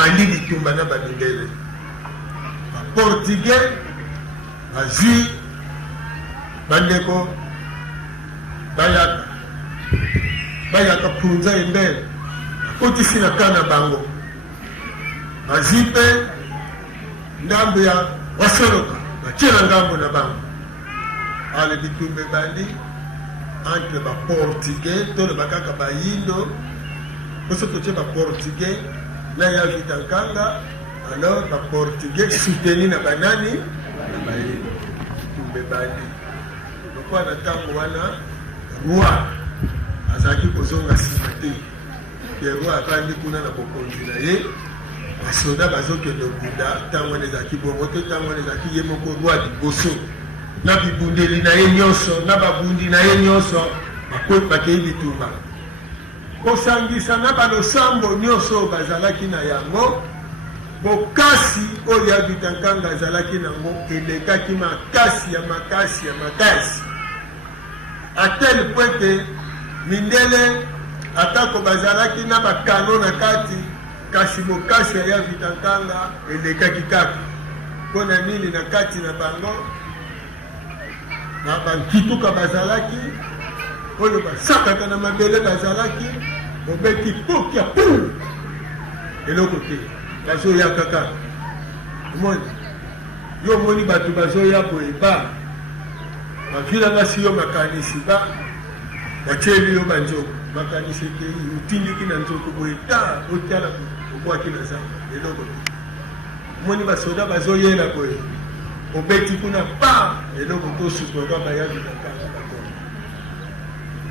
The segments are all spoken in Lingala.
bandi bitumba na bandele portugais bazwi bandeko bayaka punza embele akotisi na kana bango bazwi mpe ndambo ya wasoloka batie na ngambo na bango ale bitumba ebandi entre baportugais to bakaka bayindo poso totie baportugais na ya Vitankanga alors baportugais soutenu na banani na bayindo bitumba ebandi lokwa na ntango wana roi azalaki kozonga nsima te ye roi avandi kuna na bokonzi na ye basoda bazokende okunda ntango wana ezalaki bongo te ntango wana ezalaki ye moko roi liboso na bibundeli na ye nyonso na babundi na ye nyonso bakei bitumba kosangisa na balosambo nyonso bazalaki na yango bokasi oyo ya Vitankanga azalaki nango elekaki makasi ya makasi ya makasi a tel point que mindele atako bazalaki na bakano na kati kasi bokasi ya Vitankanga elekaki kaka mpona nini na kati na bango na bankituka bazalaki oyo basakaka na mabele bazalaki bobeki pokia pou eloko te bazoya kaka omoni yo omoni bato bazoya boye ba bavilanga si yo makanisi batieli yo banzoko makanisi ekei otindiki na nzoko boye ta otiala obwaki na zamba eloko te omoni basoda bazoyela boye obeti kuna pa eloko tosukoka bayabi na kanga bakona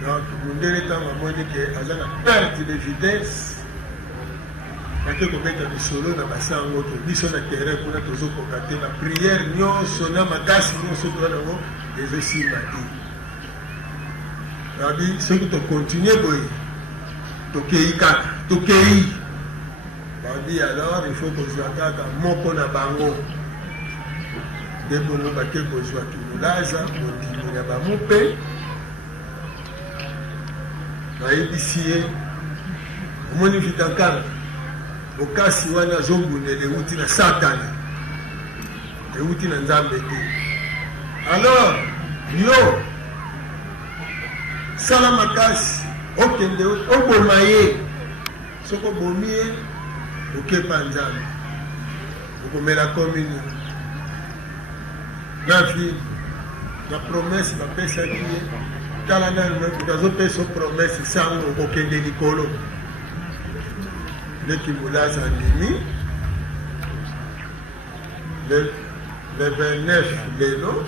donc mundele ntango amoni ke aza na perte de vitesse ake kobeta bisolo na basango to biso na terrain kuna tozokoka te na priere nyonso na makasi nyonso toza nango ezosimba te abi soki tokontinue boye tokei kaka tokei babi alors il faut kozwa kaka moko na bango nde bongo bake kozwa kimulaza mondimi na bamu mpe bayebisi ye omoni Vitankanga bokasi wana azobundela euti na satani euti na nzambe te alors yo sala makasi okende oboma ye soki obomi ye okepa nzambe okomela komini na vie na promese bapesaki ye tala nani azopesa promese sango okokende likolo leki mulaza ndimi le 29 lelo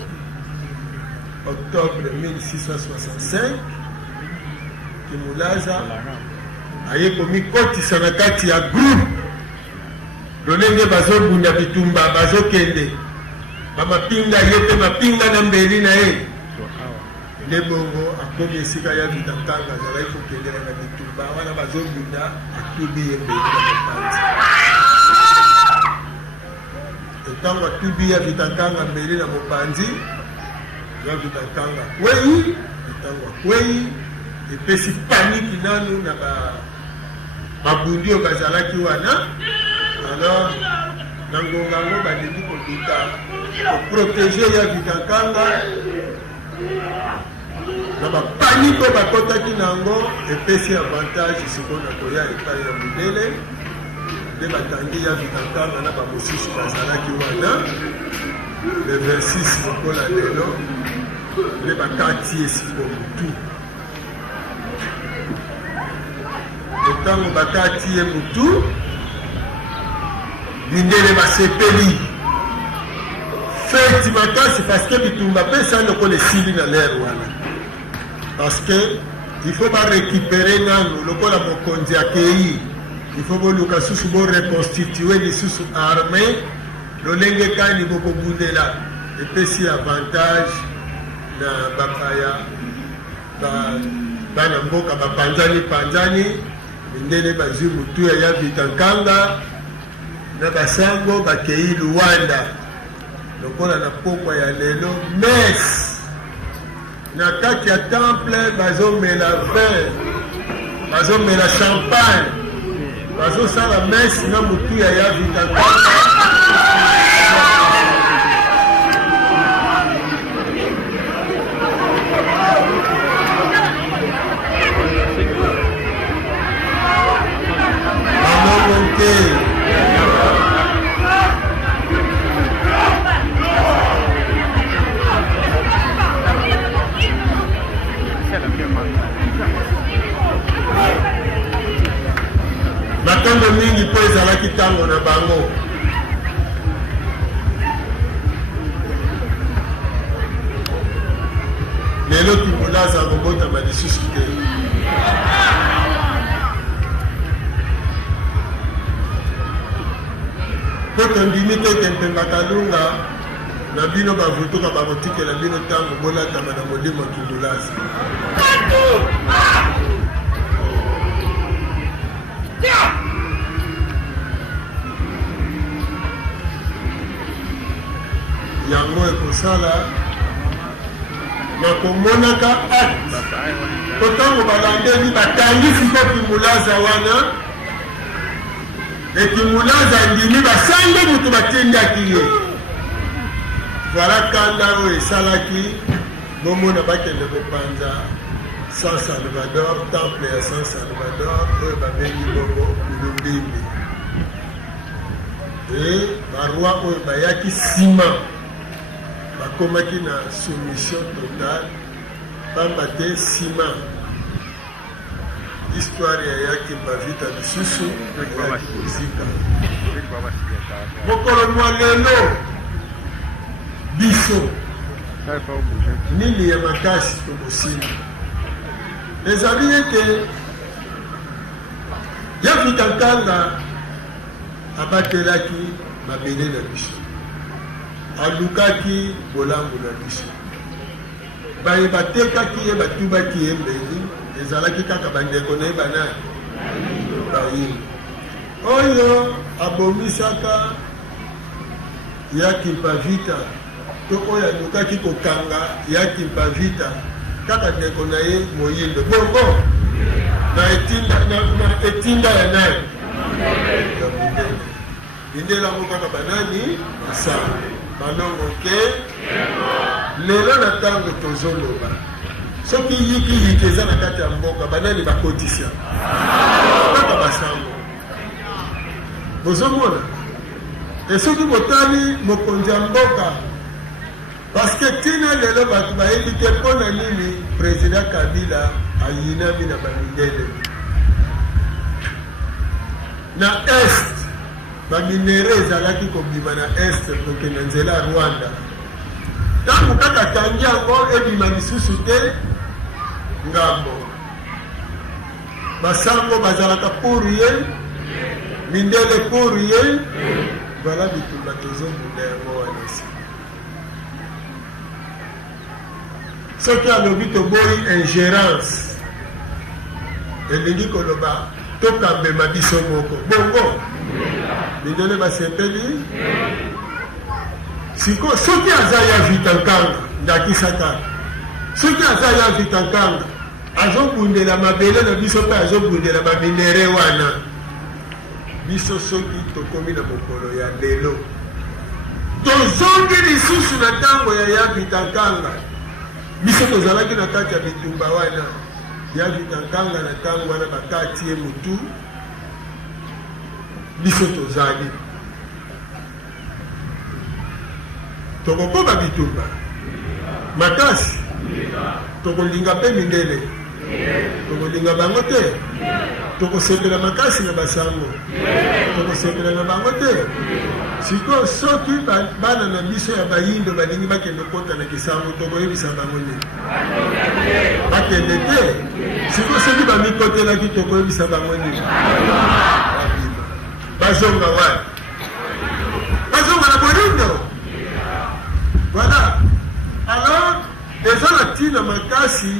octobre 1665 kimulaza aye komikotisa na kati ya groupe lolenge bazobunda bitumba bazokende bamapinga ye mpe mapinga na mbeli na ye nde bongo akomi esika ya Vitankanga azalaki kokendela na bitumba wana bazobunda atubi ye mbeli na mopanzi ntango atubi ya Vitankanga mbeli na mopanzi ya Vitankanga kwei ntango akwei epesi paniki nanu na babundi oyo bazalaki wana alors na ngonga ngo balingi koduka koprotege ya Vitankanga na bapaniki oyo bakotaki nango epesi avantage sikoyo na koya epai ya mindele nde batangi ya Vitankanga na bamosusu bazalaki wana le 26 lokola lelo nde bakati esiko mutu ntango bakati ye mutu mindele basepeli feti makasi parce que bitumba mpe eza lokola esili na lere wana parce que il faut barécupere nano lokola mokonzi akei il faut boluka susu boreconstitue lisusu armée lolenge kani bokobundela epesi avantage na bapaya bana mboka bapanzani mindele bazwi mutuya ya Vitankanga na basango bakei Luanda lokola na pokwa ya lelo messe na kati ya temple bazomela vin bazomela champagne bazosala mese na motu ya Yavita makambo mingi mpo ezalaki ntango na bango. Lelo Timulaza akobotama lisusu te. Po tondimi te Tempemba Kalunga na bino bavutuka bakotikela bino ntango bolatama na molimo Timulaza. Yango ekosala nakomonaka acte kotango balandeli batangisi ko Timulaza wana Timulaza ndimi basange mutu batindaki ye. Voilà kanda oyo esalaki bomona bakende kopanza San Salvador, temple ya San Salvador oyo babengi bongo Lumbimbi. Barwa oyo bayaki nsima bakomaki na soumission totale pamba te nsima histoire ya yaki bavita lisusu yaki kozika. Mokolo mwa lelo biso nini ya makasi tokosima ezali ete Yavita Nkanga abatelaki mabele na biso, alukaki bolambu na biso, baye batekaki ye batubaki ye mbeli, ezalaki kaka bandeko na ye banani bayini oyo abomisaka Yaki Mpavita to oyo alukaki kokanga Yaki Mpavita kaka ndeko na ye Moyindo bongo na etinda ya naye ya Mindele. Mindele yango kaka banani asanga balongo ke lelo na ntango tozoloba soki yiki eza na kati ya mboka banani bakotisa kaka basango bozomona. Esoki botali mokonzi ya mboka paske tina lelo bato bayebi te mpona nini président Kabila ayinami na bamindele na est. Baminere ezalaki kobima na est kokende nzela ya Rwanda. Ntango kaka tangi yango ebima lisusu te ngambo basango bazalaka pour ye, mindele pour ye. Voilà bitumba tozomunda yango wana esi. Soki alobi toboyi ingérence elingi koloba tokambema biso moko bongo mindele basepeli siko. Soki aza Yavita Nkanga ndakisaka, soki aza Yavita Nkanga azobundela mabele na biso mpe azobundela baminere wana. Biso soki tokomi na mokolo ya lelo tozongi lisusu na ntango ya Yavita Nkanga. Biso tozalaki na kati ya bitumba wana Yavita Nkanga na ntango wana bakati ye mutu biso tozali tokokoba bitumba makasi tokolinga mpe mindele tokolinga bango te, tokosepela makasi na basango tokosepela na bango te. Siko soki bana na biso ya bayindo balingi bakende kota na kisango tokoyebisa bango nini bakende te. Siko soki bamikotelaki tokoyebisa bango nini bazonga wana bazonga na bolindo. Voilà. Alors eza na ntina makasi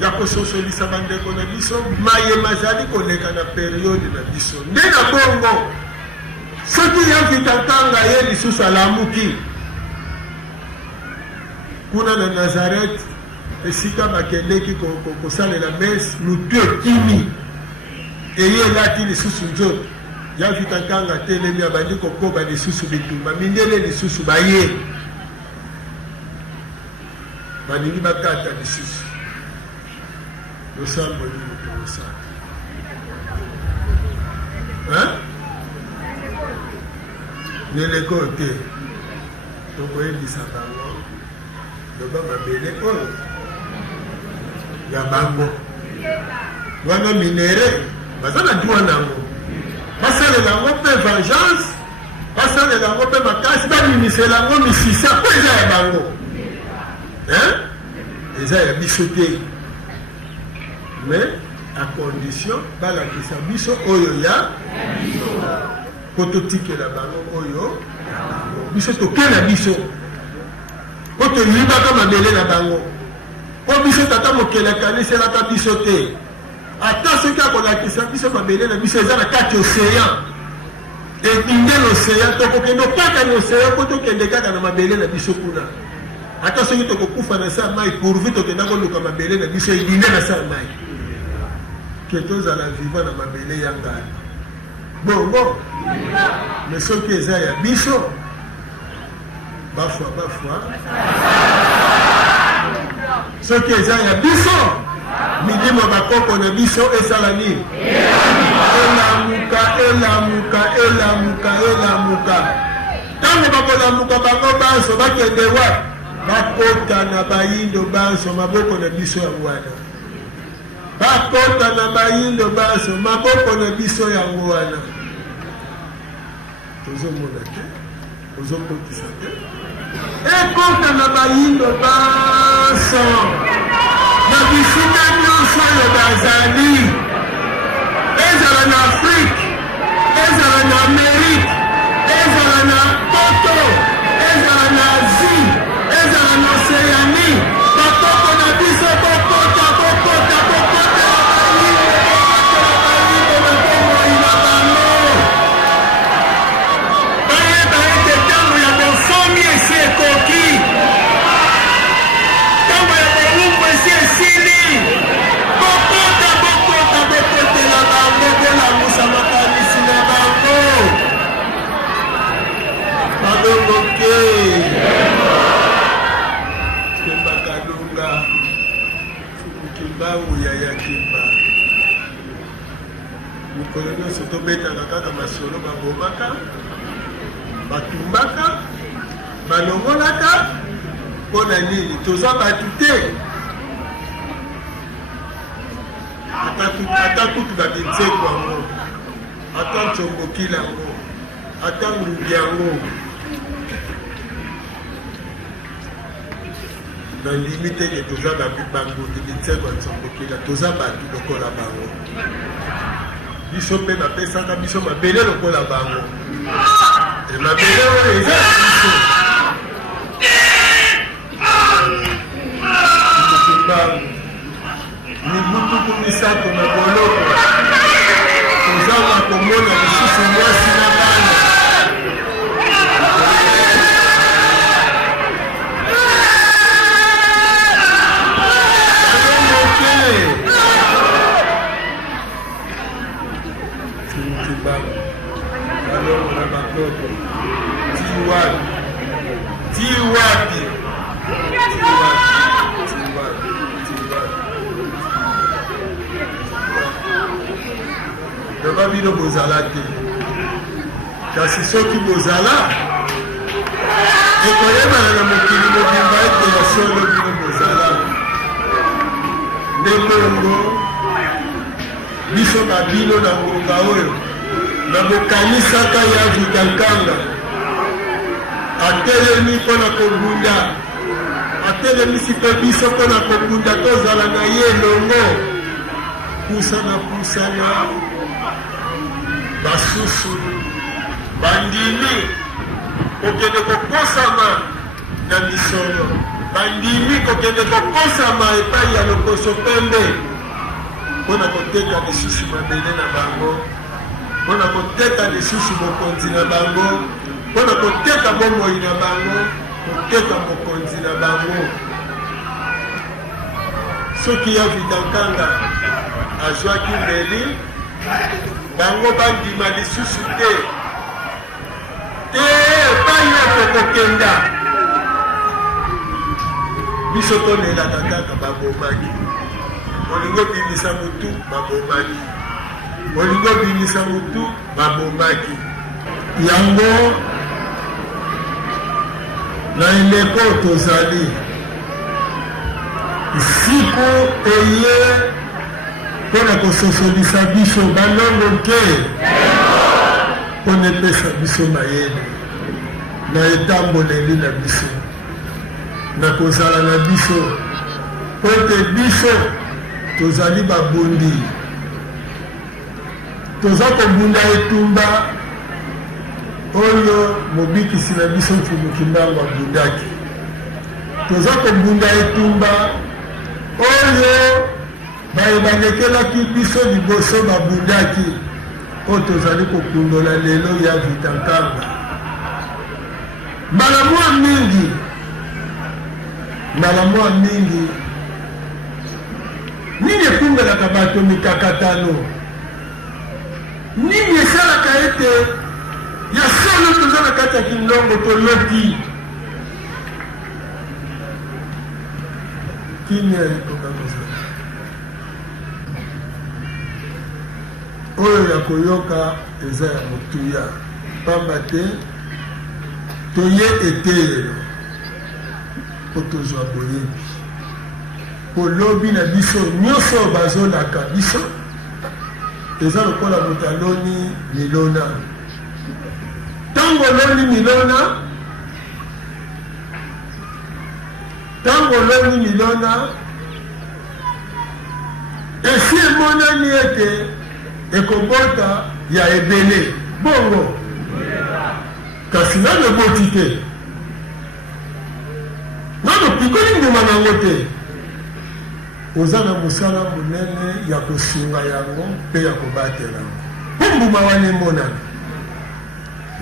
ya kososolisa bandeko na biso mayema ezali koleka na periode na biso nde na bongo. Soki Yavita Nkanga ye lisusu alamuki kuna na Nazareth esika bakendeki kosalela mese mutu ekimi eye elati lisusu nzoto ya vita nkanga telemi abandi kokoba lisusu bitumba mindele lisusu baye baningi bakata lisusu losambo nini tolosala neleko te tokoyebisa bango loba mabele oyo ya bango wana minere baza na droit nango basalela yango mpe vengeance basalela yango mpe makasi babimisela yango misisa mpo eza ya bango eza ya biso te mais à condition balakisa biso oyo ya po totikela bango oyo biso tokela biso po toyibaka mabele na bango po biso tata mokele akaniselaka biso te ata soki akolakisa biso mabele na biso eza na kati océan ebinde l'océan tokokende okaka na océan po tokende kaka na mabele na biso kuna ata soki tokokufa na sa mai pourvu tokenda koluka mabele na biso ebinde na sa mai ke tozala vivant na mabele ya ngai bongo mais soki eza ya biso bafwa soki eza ya biso midimo bakoko na biso esala nini elamuka ntango bakolamuka bango banso bakende wa bakota na bayindo banso maboko na biso yango wana bakota na bayindo banso maboko na biso yango wana tozomona te tozokotisa te ekota na bayindo banso na bisika nyonso oyo bazali ezala na afrique ezala na amérike ezala na poto ezala na asie ezala na océanie bakoko na biso kokota na bomoi na bango bayeba ete ntango ya bonsomi esi ekoki ntango ya bolumbu esi esili bokotela bango bolamusa makanisi na bango babongoke kemba kalunga kimbangu yaya kimba mikolo nyonso tobetaka kaka masolo babomaka batumbaka balongolaka mpo na nini toza bato te ata kutu babinzeko yango ata ncombokila yango ata ngubi yango na ndimi teke toza bangundi binzeko ya ncombokila toza bato lokola bango biso mpe bapesaka biso mabele lokola bango mabele oyo eza ya biso mokimbangu mibutuku misato na boloko tozanga komona lisusu mwasi na bana alongo na bakoko tiwapi loba bino bozala te kasi soki bozala ekoyebana na mokili mobimba ete ya solo bino bozala nde bongo biso na bino na ngonga oyo na bokanisaka ya vitankanga atelemi mpo na kobunda atelemisi mpe biso mpo na kobunda tozala na ye elongo pusana basusu bandimi kokende kokosama na misolo bandimi kokende kokosama epai ya lokoso pembe mpona koteka lisusu mabele na bango mpona koteka lisusu mokonzi na bango mpona koteka bomoi na bango koteka mokonzi na bango soki ya vitankanga azwaki mbeli bango bandima lisusu te epai nyonso kokenda biso tolelaka kaka babomaki olingo bimisa mutu babomaki olingo bimisa mutu babomaki yango na ileko tozali siko eye mpona kososolisa biso balongo te mpona epesa biso mayele na etamboleli na biso na kozala na biso po ete biso tozali babundi toza kobunda etumba oyo mobikisi na biso Mfumukimbangu abundaki toza kobunda etumba oyo bayebangekelaki biso liboso babundaki oyo tozali kokundola lelo ya Vita Nkanga mbala mwa mingi nini ekumbelaka bato mikakatano nini esalaka ete ya solo toza na kati ya kindongo toloki kimia ekokakoza oyo ya koyoka eza ya motuya pamba te toye eteyelo po tozwa boyebi po lobi na biso nyonso bazolaka biso eza lokola moto aloni milona ntango oloni milona esi emonani ete ekobota ya ebele bongo kasi nano eboti te nano pikoli nduma nango te oza na mosala monene ya kosunga yango mpe ya kobatela mpo mbuma wana emonana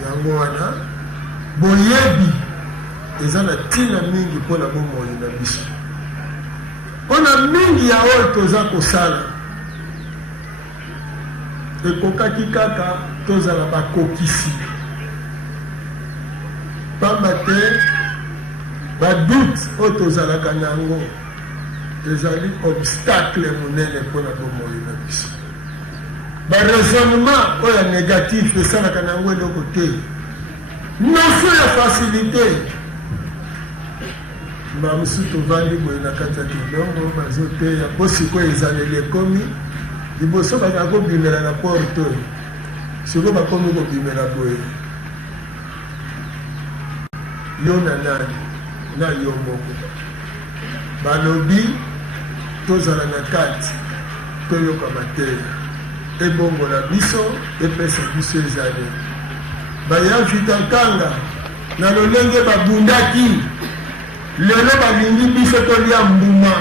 yango wana boyebi eza na ntina mingi mpona bomoi na biso mpona mingi ya oyo toza kosala ekokaki kaka tozala bakokisi pamba te badute oyo tozalaka nango ezali obstacle monene mpona bomoi na biso baraisonnement oyo ya négatif esalaka nango eloko te noso ya facilité bamosusu tovandi boye na kati ya kilongo bazoteya mpo sikoyo ezaleli ekomi liboso bakaka kobimela na porte oyo sikoyo bakomi kobimela boye yo na nani na yo moko balobi tozala na kati toyoka mateya ebongola biso epesa biso ezali baya Vita Nkanga na lolenge babundaki lelo balingi biso tolia mbuma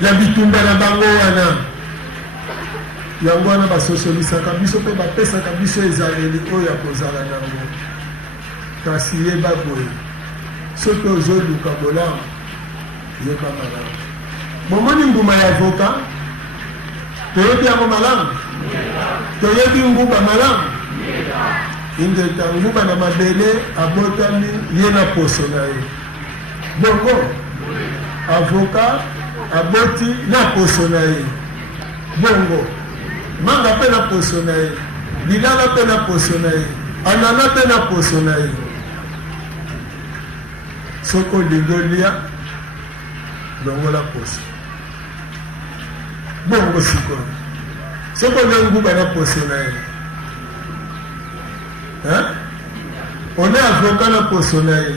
ya bitumba na bango wana yango wana basosolisaka biso mpe bapesaka biso ezaleli oyo ya kozala nango kasi yeba boye soki ozoluka bolamu yeba malamu bomoni mbuma ya avoka toyebi yango malamu toyebi nguba malamu indeka nguba na mabele abotami ye na poso na ye bongo avoka aboti na poso na ye bongo manga mpe na poso na ye lilala mpe na poso na ye anana mpe na poso na ye soki olingi olia longola poso bongo sikoyo soki olia nguba na poso na ye ole avoka na poso na ye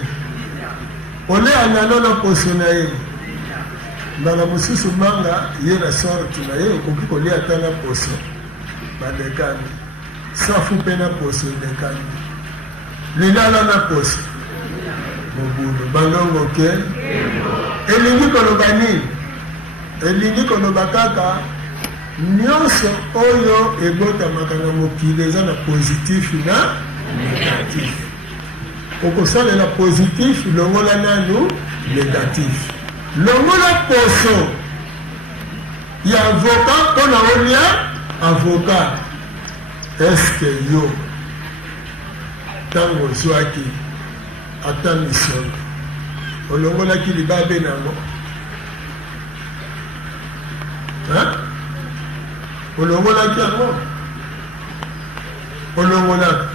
ole anana na poso na ye mbala mosusu manga ye na sorte na ye okoki kolia ata na poso balekani safu mpe na poso elekani lilala na poso mobulo balongo ke elingi koloba nini elingi koloba kaka nyonso oyo ebotamaka na mokili eza na positif na négatif okosalela positif longola nanu négatif longola poso ya avoka mpona olia avocat eske yo ntango ozwaki ata misolo olongolaki libabe nango olongolaki yango olongolaki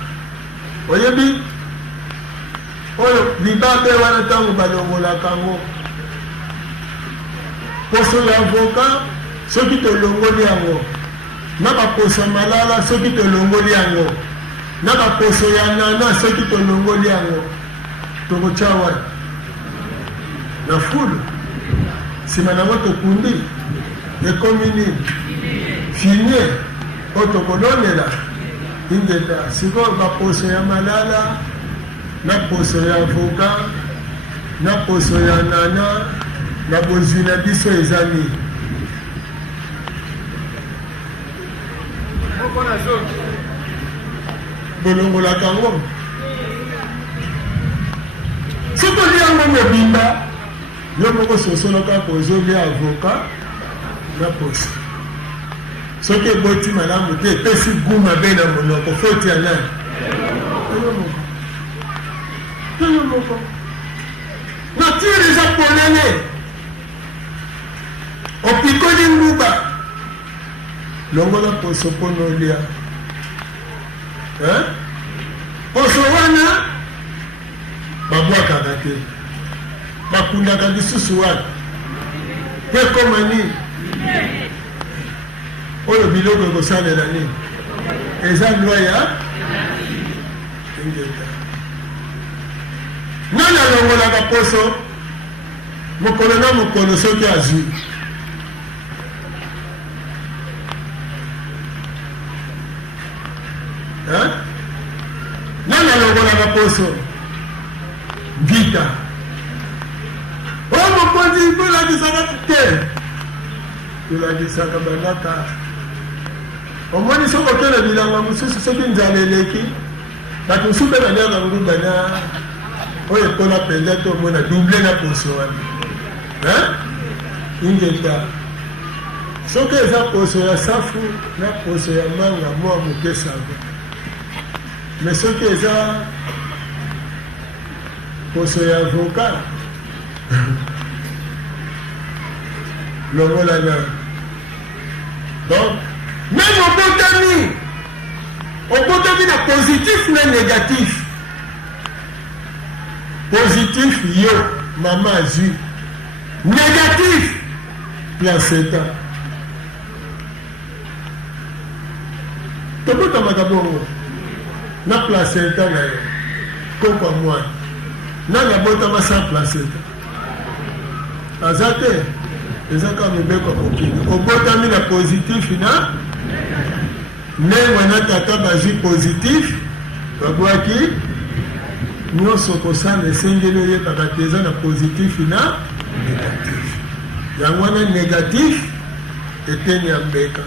oyebi oyo libabe wana ntango balongolaka yango poso ya avocat soki tolongoli yango na baposo ya malala soki tolongoli yango na baposo ya nana soki tolongoli yango tokotya wani na fulu nsima nango tokundi ekomi nini finie oyo tokolonela ingenda sikoyo baposo ya malala na poso ya avocat na poso ya nana na bozwi na biso eza nini bolongolaka yango soki olia yango mobimba yo moko sosolaka kozolia avocat na poso soki eboti malamu te epesi gu mabe na monoko foti ya nani toyo moko natire eza polele opikoli nguba longola poso mpo nolia poso wana babwakaka te bakundaka lisusu wana mpe koma nini oyo biloko ekosalela nini eza lwa ya ingenda nani alongolaka poso mokolo na mokolo soki azwi nani alongolaka poso vita oyo mokonzi tolakisaka te tolakisaka bandaka omoni soki okele bilanga mosusu soki nzala eleki bato mosusu mpe baliaka nguba na oyo ekola mpenza to omona double na poso wana ingeta soki eza poso ya safu na poso ya manga mwa moke sava mais soki eza poso ya avocat longola na donc même obotami na positif na négatif positif yo mama azwi négatif placenta tobotamaka bongo na placenta na yo kokwa mwana nani abotama sa placenta aza te eza ka mibeko mokili obotami na positif na ndenge na tata bazwi positif babwaki nyonso kosala esengeli oyebaka te eza na positif na négatif yango wana négatif eteni ya mbeka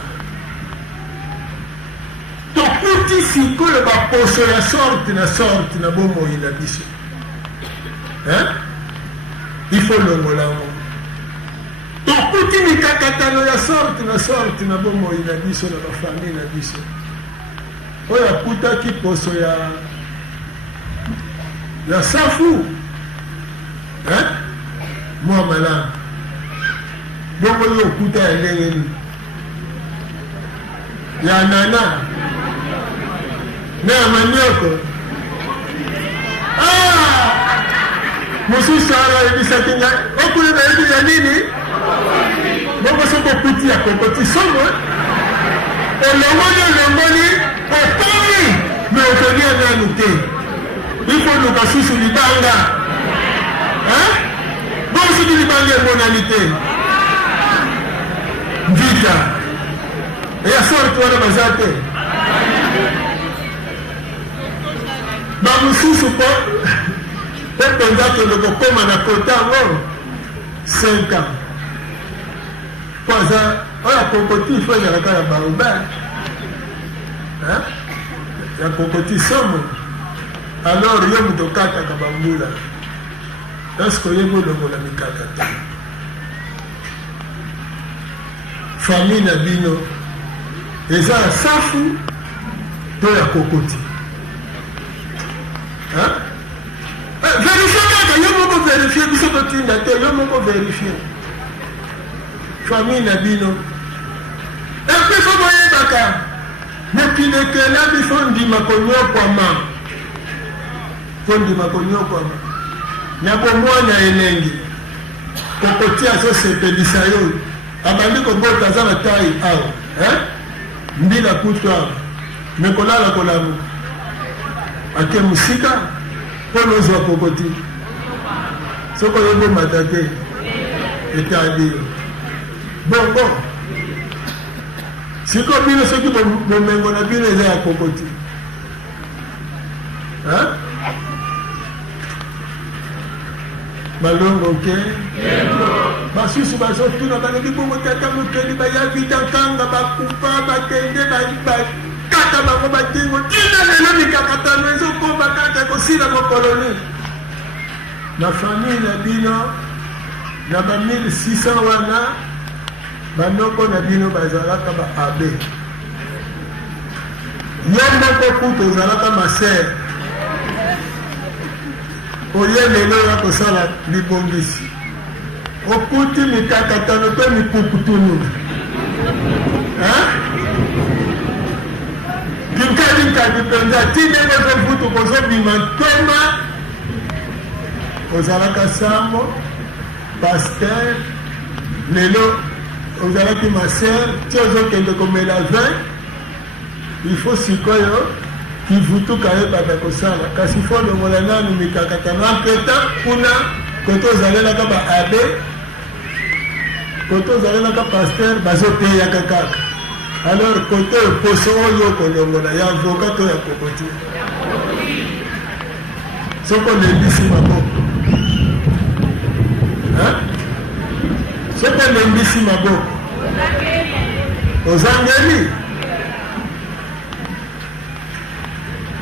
tokuti sikoyo baposo ya sorte na bomoi na biso ifo longola yango tokuti mikakatano ya sorte na bomoi na biso na bafamille na biso oyo akutaki poso ya safu mwa malamu bongo yo okuta ya ndenge nini ya nana na ya manioko mosusu ayebisaki ngai okuna nayebi ya nini bongo soki okuti ya kokoti songo olongoli okomi me okoni ya nanu te ifo luka susu libanga bongo soki libanga emonani te vita eya sorte wana baza te bamosusu mpo mpenza tolokokoma na kota yango 5 ans mpo aza oyo akokoti ifo ezalaka ya baoba ya kokoti somo alors yo moto okataka bambula eske oyebi olongola mikaka te famille na bino eza ya safu to ya kokoti. Vérifie kaka, yo moko vérifie biso totinda te, yo moko vérifie famille na bino. Epe fo boyebaka mokili ekela biso ndima konyokwama, fo ndima konyokwama na bomwana elengi kokoti azosepelisa yo abandi kobota aza na tai awa mbila kutu awa mekolala kolamu ake musika mpo nozwa kokoti soko yobomata te etadi bongo siko bino soki bomengo na bino eza ya kokoti balongo ke basusu bazotuna balingi bongo tata mokeli bayavi tankanga bakupa bakende bakata bango batingo tina lelo mikakatano ezokoma kaka kosila mokoloni na famille na bino na ba 1600 wana bandoko na bino bazalaka ba abe yo moko kutu ozalaka masere oye lelo ya kosala libongisi okuti mikakatano to mikukutunu kinkadi mpenza tinenge ozovutu kozobima ntoma ozalaka sambo paster lelo ozalaki masere ti ozokende komela vin il faut sikoyo kivutuka yebaka kosala kasi fo longola nanu mikakatano ampeta kuna koto ozalelaka ba abe koto ozalelaka paster bazoteyaka kaka alors koto poso oyo kolongola ya avoka to ya kokoti soko lembisi maboko soko lembisi maboko ozangeli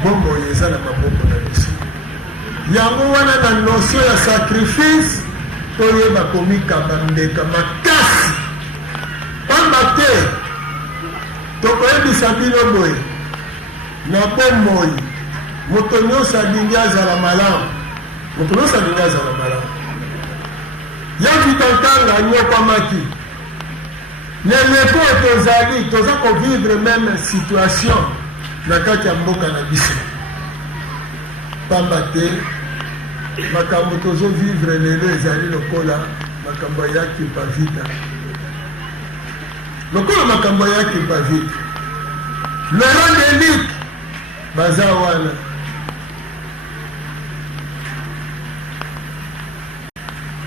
bombo eza na maboko na biso yango wana na notion ya sacrifice toyeba komikamba ndeka makasi pamba te tokoyebisa bino boye na bomoi moto nyonso alingi azala malamu moto nyonso alingi azala malamu yakitankanga nyokwamaki leleko tozali toza kovivre meme situation na kati ya mboka na biso pamba te makambo tozovivre lelo ezali lokola makambo ya kimpavita lokola makambo ya kimpavita Laurent Delic baza wana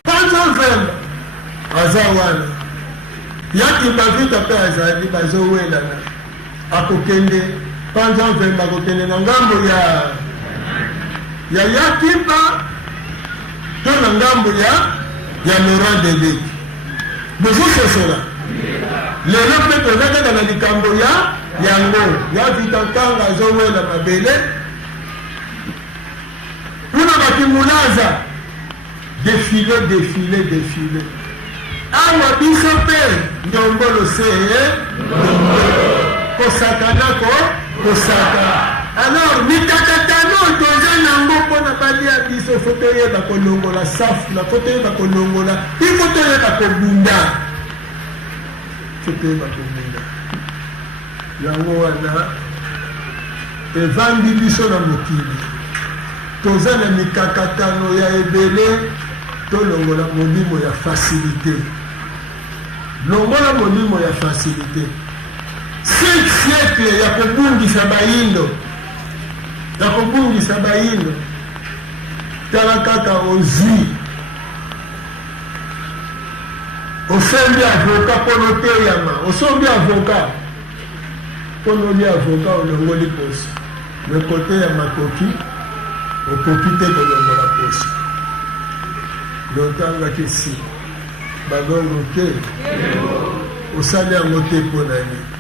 Panzo Vemba baza wana ya kimpavita mpe azali bazowelana akokende Panzo Vemba kokende na ngambo ya Yakimba to na ngambo ya Laurent Delic bozososola lelo mpe tozakaka na likambo yango ya vitankanga azowela mabele kuna bakimulaza defile awa biso mpe ndombolo se kosakanako kosaka alors mikakatano toza nango mpona balia biso fo toyeba kolongola safula fo toyeba kolongola ifo toyeba kobunda fo toyeba kobunda yango wana evandi biso na mokili toza na mikakatano ya ebele tolongola molimo ya facilité longola molimo ya facilité 5 siècle ya kobungisa bayindo tala kaka ozwi osombi avoka mpono teyama osombi avoka mpono oli avoka olongoli poso me kote ya makoki okoki te kolongola poso lotangaki si bagongo ke osali yango te mpo na nini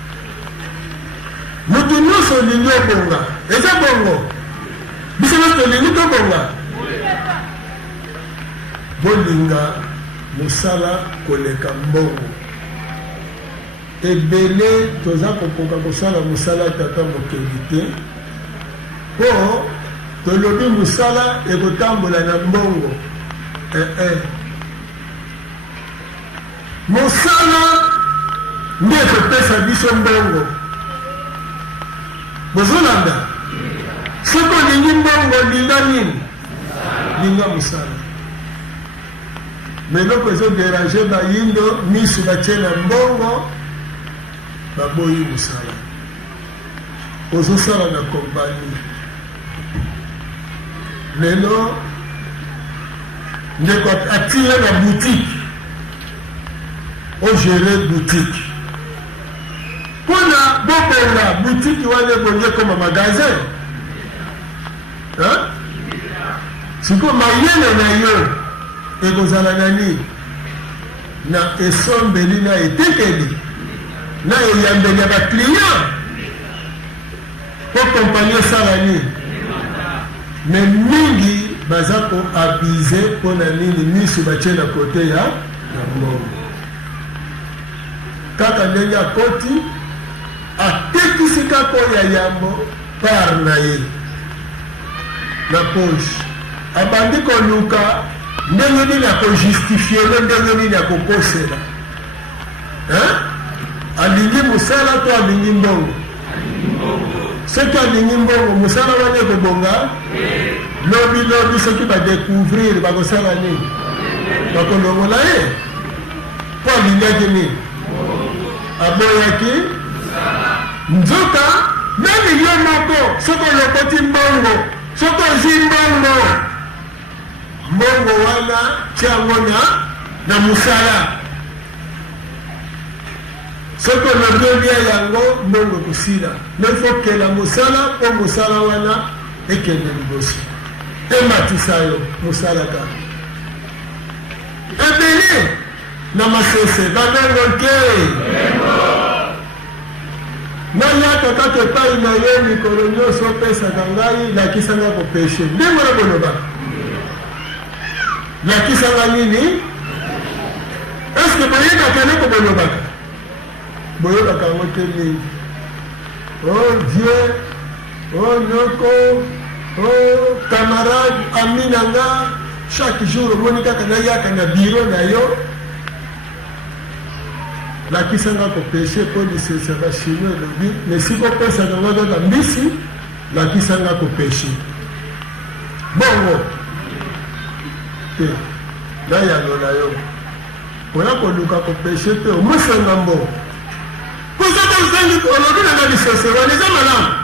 moto nyonso olingi obonga eza bongo biso nyonso tolingi tobonga bolinga mosala koleka mbongo ebele toza kokoka kosala mosala tata mokili te mpo tolobi mosala ekotambola na mbongo mosala nde ekopesa biso mbongo bozolanda soki olingi mbongo linga nini linga mosala meloko ezoderange bayindo misu batie na mbongo baboyi mosala ozosala na kompani lelo ndeko atire na boutique ogere boutique mpona bokonga boutique wana ebongi koma magasin siko mayele na yo ekozala nani na esombeli na etekeli na eyambeli ya baclient mpo kompani esala nini me mingi baza koabize mpo na nini misu batie na kote ya mbongo kaka ndenge akoti atekisi kaka ya yambo par na ye na poche abandi koluka ndenge nini akojustifiele ndenge nini akokosela alingi mosala to alingi mbongo soki alingi mbongo mosala wana ekobonga lobi soki badécouvrir bakosala nini bakolongola ye mpo alingaki nini aboyaki nzoka memi yo moko soki olokoti mbongo soki ozwi mbongo wana tiango na mosala soki olobi olia yango mbongo kosila mefokela mosala mpo mosala wana ekende liboso ematisa yo mosala kaka ebele na masese babengo nke nayaka kaka epai na ye mikolo nyonso opesaka ngai lakisanga kopeshe ndenge na bolobaka lakisanga nini eske boyebaka ndeko bolobaka boyebaka yango te mingi oh dieu oh nyoko oh camarade ami na nga chaque jour omoni kaka nayaka na biro na yo lakisanga kopeshe mpo lisesa bachino elobi mesiko opesaka nga kaka mbisi lakisanga kopeshe bongo te nayano na yo mpona koluka kopeshe te omosanga mbongo olobi nanga lisese wana eza malamu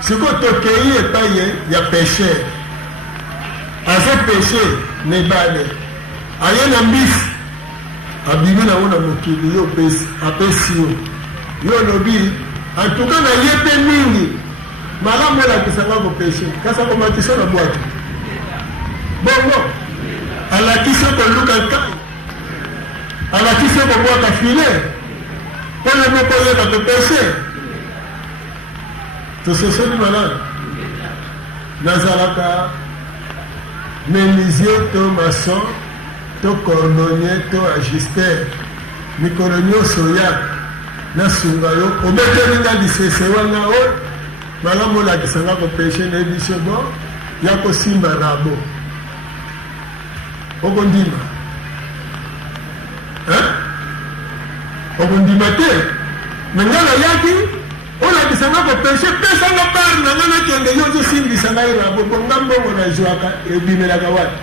siko tokei epai ya pesher azo peshe mibale aye na mbisi abimi nango na mokili yo apesi yo olobi antuka na ye mpe mingi malamu elakisanga kopeshe kasi akomatisa na bwaki bongo alakisi koluka nkai alakisi kobwaka file mpona moko oyeba topeshe tososoli malamu nazalaka menuisier to maçon to cordonnier to ajuster mikolo nyonso ya nasunga yo obetelinga lisese wana o malamu olakisanga kopeshe na ebiso bo ya kosimba rabo okondima okondima te nanga nayaki olakisanga kopeshe pesanga par nanga nakende yo ozosimbisa ngai rabo bonga mbongo nazwaka ebimelaka wapi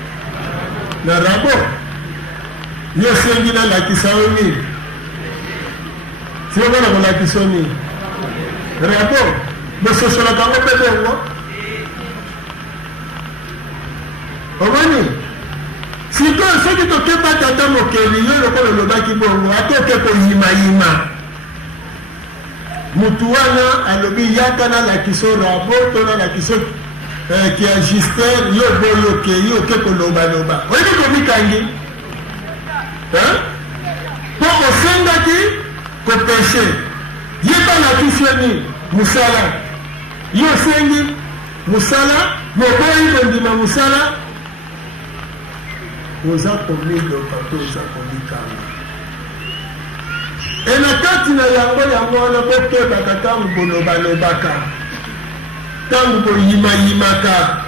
na rabo yo sengi nalakisa yo nini siokona kolakisa yo nini rabo bososolaka ngo mpe bongo omoni sikoyo soki tokepa tata mokeli yo lokola olobaki bongo ate oke koyimayima mutu wana alobi yaka nalakiso rabo to nalakiso kiajuster yo boyoke yo oke kolobaloba oyebi komikangi mpo osengaki kopeshe yeba lakisi yo nini mosala yo osengi mosala moboyi kondima mosala oza komiloka to oza komikanga e na kati na yango wana bokebaka ntango bolobalobaka ntango boyimayimaka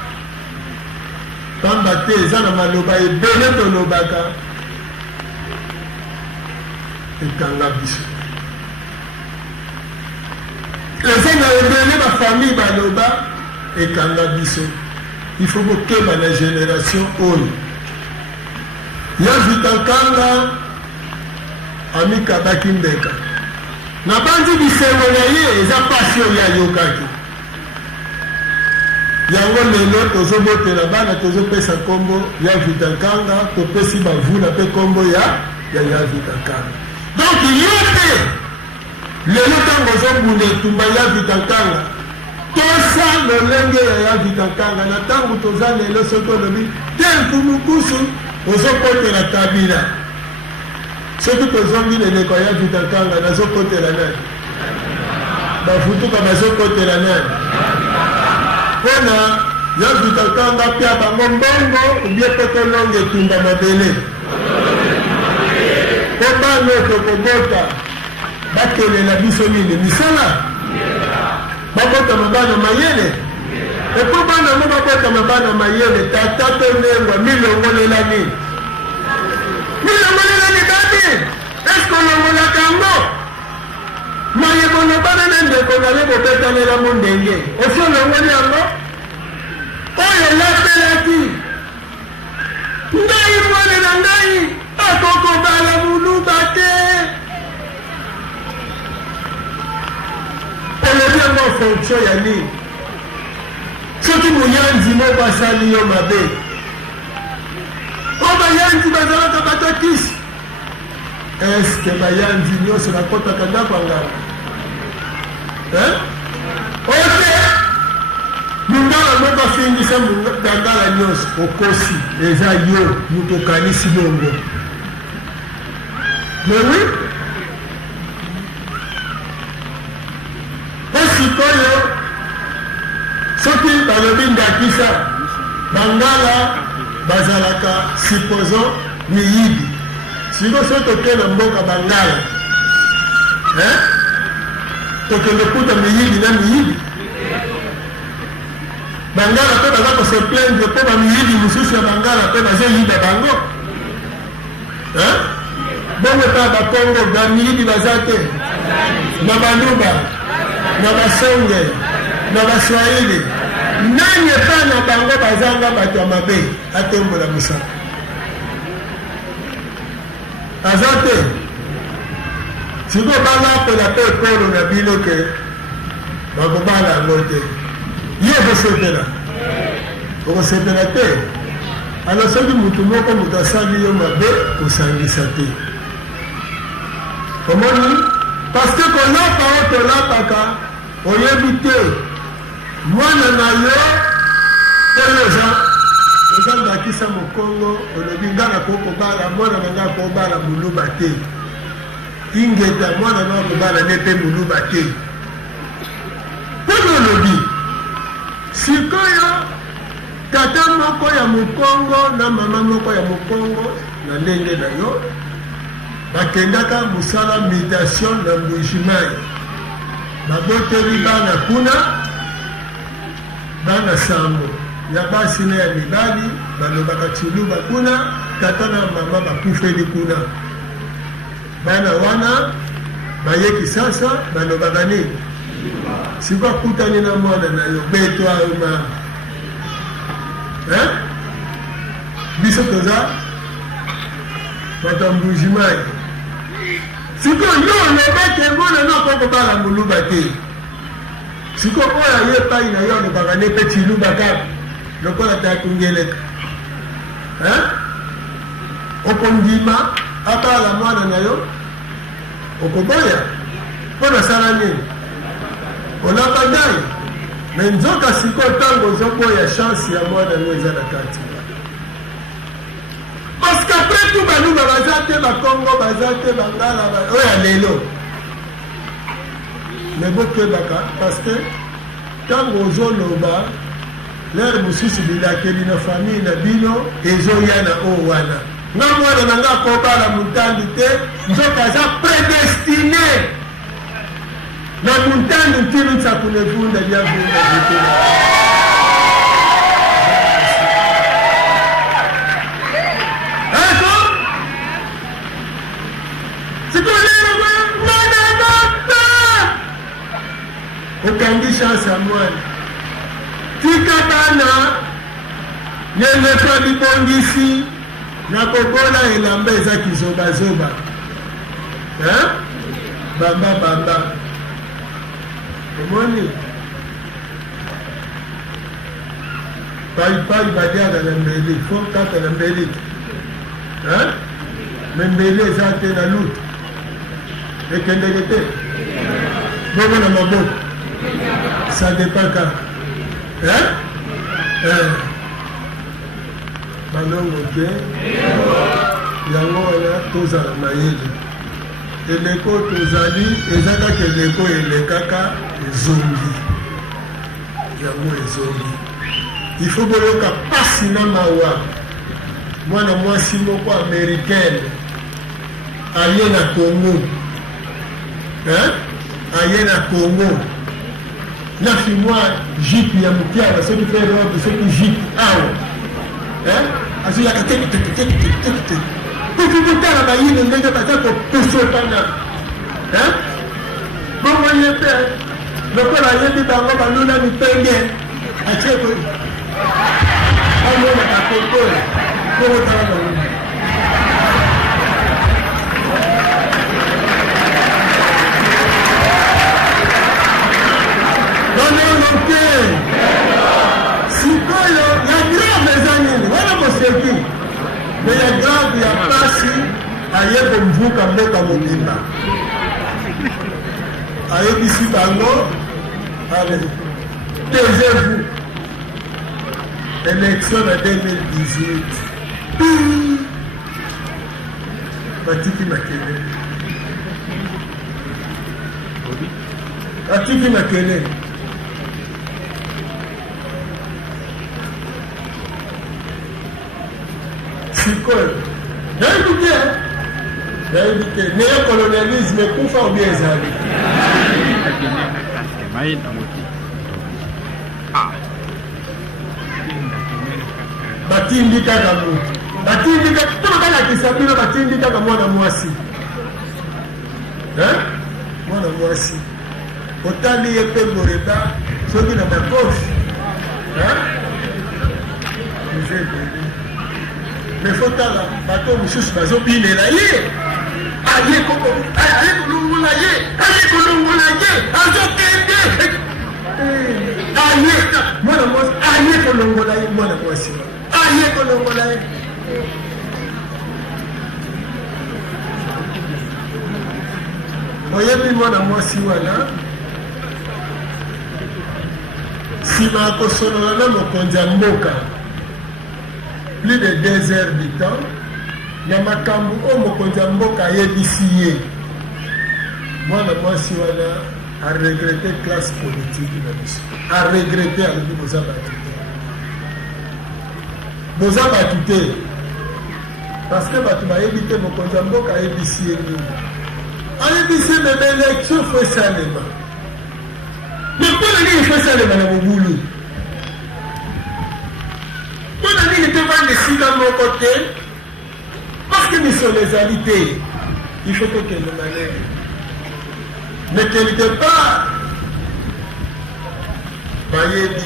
pamba te eza na maloba ebele tolobaka ekanga biso eza na ebele bafamille baloba ekanga biso il faut bokeba na génération oyo ya vitankanga amikabaki mbeka na bandi bisengo na ye eza pasi oyo ayokaki yango lelo tozobotela bana tozopesa nkombo ya vitankanga topesi bavula mpe nkombo ya vitankanga donc ye te lelo ntango ozobunda etumba ya vitankanga tosa lolenge ya vitankanga na ntango toza lelo soki olobi te nkumukusu ozokotela kabila soki tozongi leleko ya vitankanga nazokotela nani bafutuka bazokotela nani mpona ya vitankanga pia bango mbongo ubie mpe tolonga etumba mabele mpo bano tokobota bakelela biso nini misala babotama bana mayele epo bana mo babotama bana mayele tata to ndengwa milongolela nini milongolelani babi eske olongolaka yango mayebono bana na ndeko na ye bobetanela mo ndenge osi olongoli yango oyo lapelaki ngai mwana na ngai akokobala muluba te olobi yango fonction ya nini soki moyanzi moko asali yo mabe o bayanzi bazalaka batakisi eske bayanzi nyonso bakotaka ndako angala ote mungala moko afingisa ngangala nyonso okosi eza yo moto okanisi bongo mais oui osikoyo soki balobi ndakisa bangala bazalaka supposons miyibi siko so tokende mboka bangala tokende kuta miyibi na miyibi bangala mpe baza kose plaindre mpo bamiyibi mosusu ya bangala mpe bazoyiba bango bongo mpe bakongo bamiyibi baza te na baluba na basonge na baswahili nani epa na bango bazanga bato ya mabe atombola mosaka aza te siko banga apela mpe ekolo na bino ke bakobala yango te ye okosepela okosepela te ala soki motu moko moto asali yo mabe kosangisa te omoni parce que kolapa oyo tolapaka oyebi te mwana na yo oyo eza ndakisa mokongo olobi nga nakokobala mwana na nga akobala moluba te ingeta mwana na akobala ne mpe moluba te mpona olobi sikoyo tata moko ya mokongo na mama moko ya mokongo na ndenge na yo bakendaka mosala médiation na mbujimai baboteli bana kuna bana sambo ya basi na ya mibali balobaka tshuluba kuna tata na mama bakufeli kuna bana wana baye kisasa balobaka nini siko akutani na mwana na yo beto ayo mama biso toza bato ya mbujimai siko yo olobake mwana no akokobala moluba te siko oyo aye epai na yo alobaka ne mpe tshuluba kaka lokola tatungeleka okondima abala mwana na yo okoboya mpo nasala nini olapa ngai me nzoka sikoyo ntango ozoboya chance ya mwana no eza na kati parce qu'après tout baluba baza te bakongo baza te bangala oyo ya lelo me bokebaka parce que ntango ozoloba lere mosusu bilakeli na famille na bino ezoya na oyo wana nga mwana na nga kobala mutandu te nzoka aza prédestiné na mutandu ntinu tsa kunevunda lyavunda vitela okangi chance ya mwana tika bana nyengefa bibongisi na kobola elamba eza kizobazoba bamba omoni pai badiaka na mbeli fo kata na mbeli me mbeli eza te na lutu ekendeke te bongo na maboko ça dépend quand balongo te yango wana tozala mayele eleko tozali eza kaka eleko elekaka ezongi yango ezongi ifo boyoka pasi na mawa mwana mwasi moko américaine aye na Congo aye na Congo nafimwa jipe ya mutiala soki fe robe soki jipe awa azoyaka tektektektektektek kokokotala bayine ndenge baza kopesopana bongo ye mpe lokola ayebi bango balula mipenge atieko amona kakokola kokotala bango sikoyo ya grave eza nini wana moseki me ya grave ya pasi aye komvuka mboka mobimba ayebisi bango ale taisez-vous élection na 2018 batiki makele sikoyo nayebi te neye colonialisme ekufa obi ezali batindi kaka motu mpona balakisa bino batindi kaka mwana mwasi mwana mwasi otali ye mpe moreba soki na bakofi me fotala bato mosusu bazobinela ye aye kolongola ye azokende aye mwana mwasi aye kolongola ye mwana mwasi aye kolongola ye oyebi mwana mwasi wana nsima akosolola na mokonzi ya mboka plus de 2 heures du temps na makambo oyo mokonzi ya mboka ayebisi ye mwana mwasi wana aregrete classe politique na biso aregrete alobi boza batu te parce que bato bayebi te mokonzi ya mboka ayebisi ye nini ayebisi ye meme élection fo esalema me mpona nini fo esalema na mobulu mpona nini te vanda esika moko te parce que misolo ezali te il faut tokende malere mais quelque part bayebi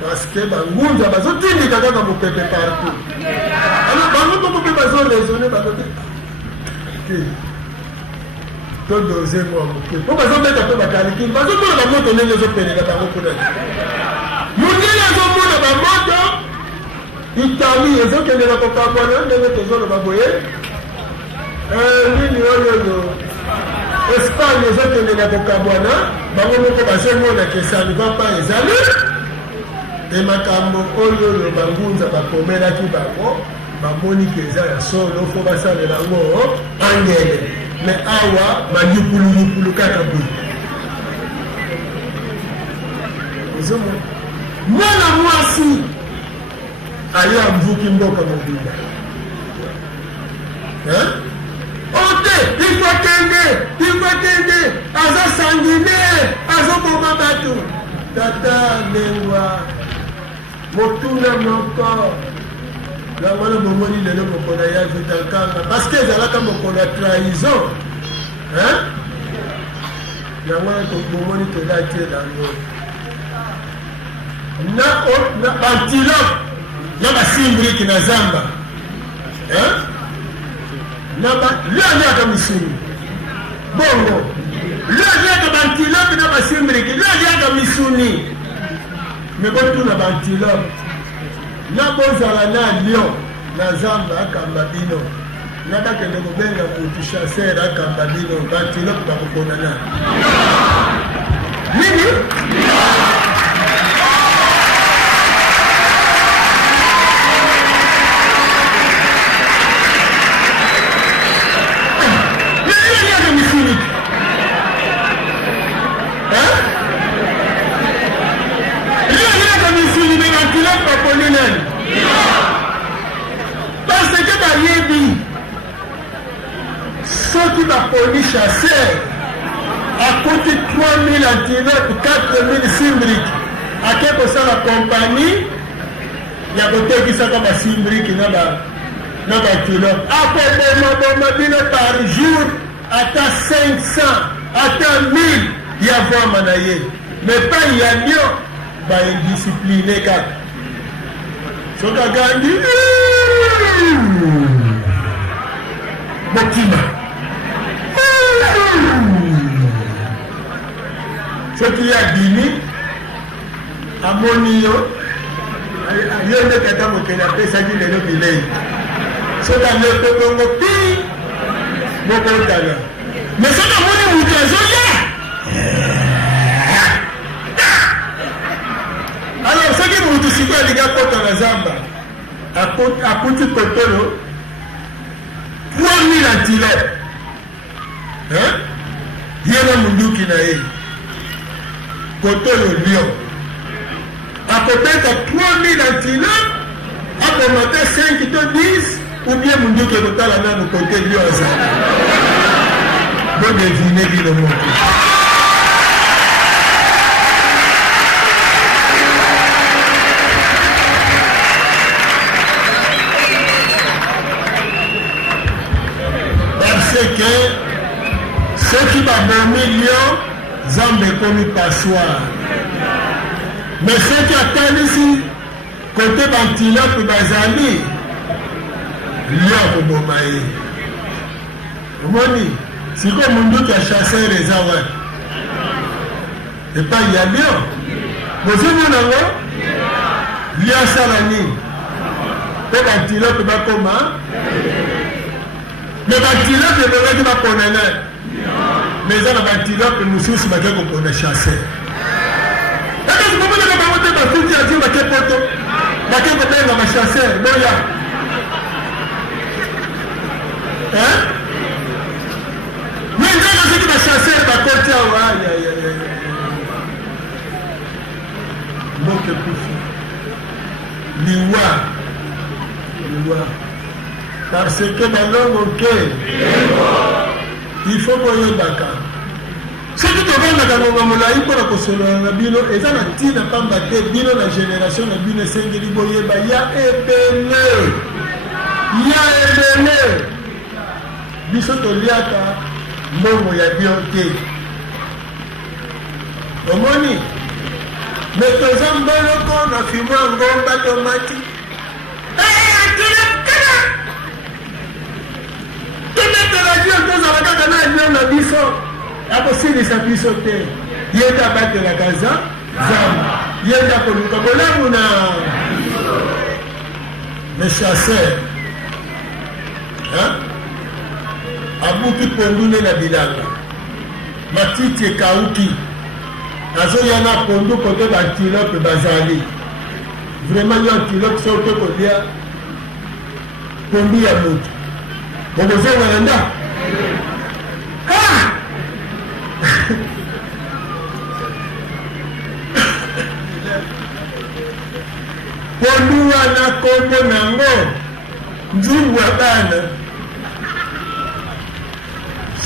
parce que bangunza bazotindika kaka mopepe partout alors bango moko mpe bazoraisonne balobi todose mwa moke mpo bazobeta mpe bakalikini bazomona bamoto ndenge ezopelela bango kuna mondele azomona bamoto itali ezokendela kokabwana ndenge tozoloba boye nini oyoyo espagne ezokendela kokabwana bango moko bazomona kesani vapa ezali emakambo oyoyo bangunza bakomelaki bango bamoni ke eza ya solo fo basalela yango angele me awa banyupuluyupulu kaka boye mwana mwasi aye amvuki mboka mobimba ote ikokende aza sanguinaire azoboma bato tata lewa motuna moko yango wana bomoni lelo mokolo ya vitankanga parce que ezalaka mokolo ya trahison yango wana bomoni tolati elango na bantilope na basimbriki na zamba liaka misuni bongo liaka bantilope na basimbriki liaka misuni me botuna bantilope na bozala na lion na zamba akamba bino na bakende kobenga mutu chasseur akamba bino bantilope bakokonana nini parce que bayebi soki baponi chasseur akoti 3000 antilope 4000 simbriki ake kosala kompani ya kotekisaka basimbriki na bantilope akobomaboma bino par jour ata 500 ata 1000 ya vwama na ye me pai ya nio baindiscipline kaka soki agandi motima soki ye abimi amoni yo yo nde tata mokili apesaki lelo bilei soki alepekongo pi mokotala me soki amoni mutu azoya alors soki mutu sikoyo alingi akota na zamba akuti kotolo 3000 antilope ye na munduki na ye kotolo lion akobeta 3000 antilope akomata 5 to 10 ou bien munduki ekotala nanu kote lion azala bodevine bino moko que ceux qui babomi lion zambe ekomi passoire mais ceux qui atalisi kote bantilope bazali lion akoboma ye omoni sikoyo munduki ya chasseur eza wa epai ya lion bozomona ngo lion asala nini mpe bantilope bakoma me bantilope ebelaki baponana me eza na bantilope mosusu bake kopona chasseur ekasi komonaka bango te bafiti adio bake poto bake kobenga bachasseur boya me nzaka soki bachasseur bakoti awa mboke kufi liwa parce que balongo ke il faut boyebaka soki tobandaka ngonga molai mpona kosolola na bino eza na ntina pamba te bino na génération na bino esengeli boyeba ya ebele biso toliaka mbongo ya bio te omoni me toza mboloko na fimo ya ngomba tomati tozala kaka na lion na biso akosilisa biso te ye nde abatelaka zamba ye nde akoluka bolamu na le chasseur abuki pondu nde na bilanga matiti ekauki azoya na pondu kote bantilope bazali vraiment yo antilope so ote kolia pondu ya motu bokozonga na nda pondu wana kombo nango nzungu ya bana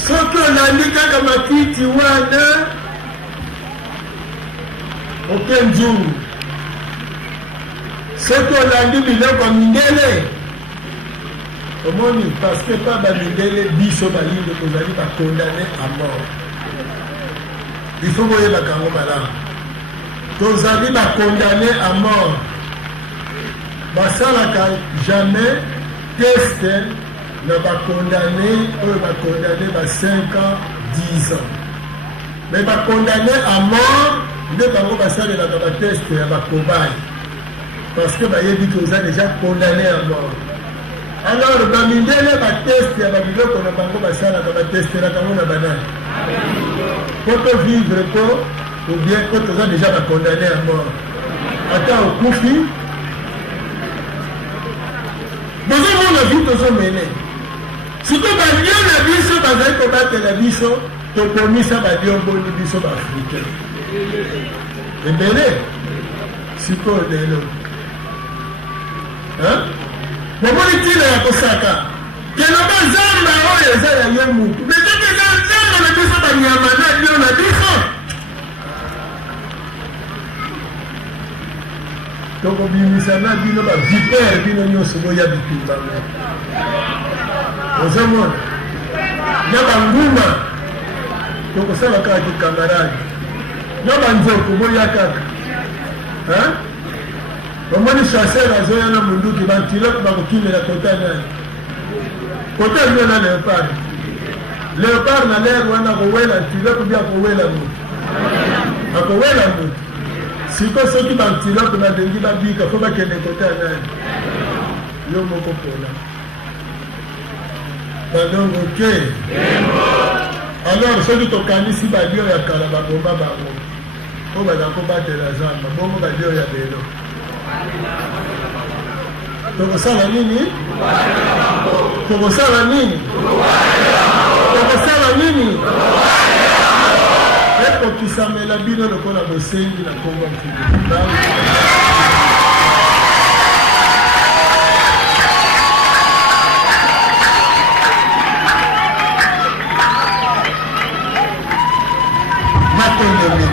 soki olandi kaka matiti wana oke nzungu, soki olandi biloko ya mindele omoni, parce que pa bamindele biso bayindo tozali bakondane à mort. Il faut boyebaka yango malamu, tozali bakondane à mort. Basalaka jamais teste na bakondane oyo bakondane ba 5 ans 10 ans, mais bakondane à mort nde bango basalelaka bateste ya bakobaye, parce que bayebi toza déjà condamné à mort. Alors bamindele bateste ya babiloko na bango basalaka batestelaka ngo na banani po tovivre po ou bien po toza déjà bacondamné à mort. Ata okufi bozomona vi tozomene, siko balio na biso bazali kobatela biso, tokomisa baliomboli biso baafrikain ebele sikoyo lelo bomoni ntina ya kosaka keloba zamba oyo eza ya yo mutu, meteke eza zamba na biso banyama na bio na biso, tokobimisa na bino bavipere bino nyonso boya bitumbango ozomona na banguma tokosala kaka kikamarade na banzoko boya kaka omoni chasseur azoya na munduki bantiloko bakokimela kota nani kota bino na leopard na lere wana akowela ntiloko bia akowela mutu akowela mutu, siko soki bantiloko badengi babika fo bakende kota nani yo moko mpona balongo ke. Alors soki tokanisi balio ya kala babomba bango po baza kobatela zamba bongo balio ya lelo tokosala nini? Tokosala nini? Tokosala nini? Ekokisamela bino lokola bosengi na Kongo mfili. Matondele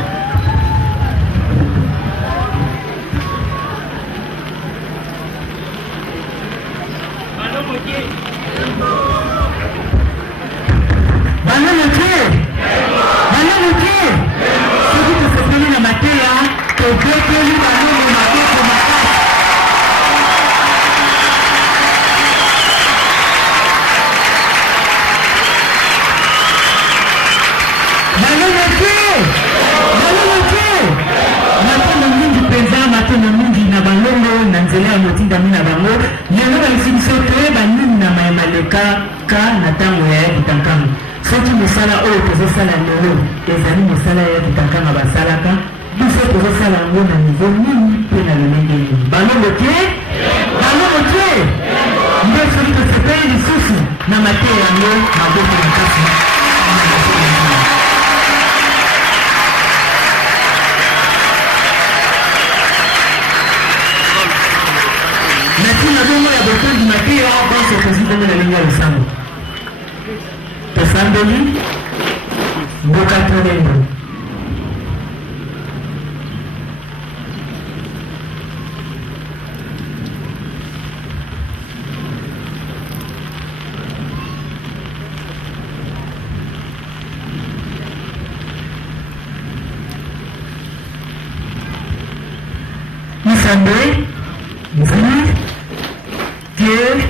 Dieu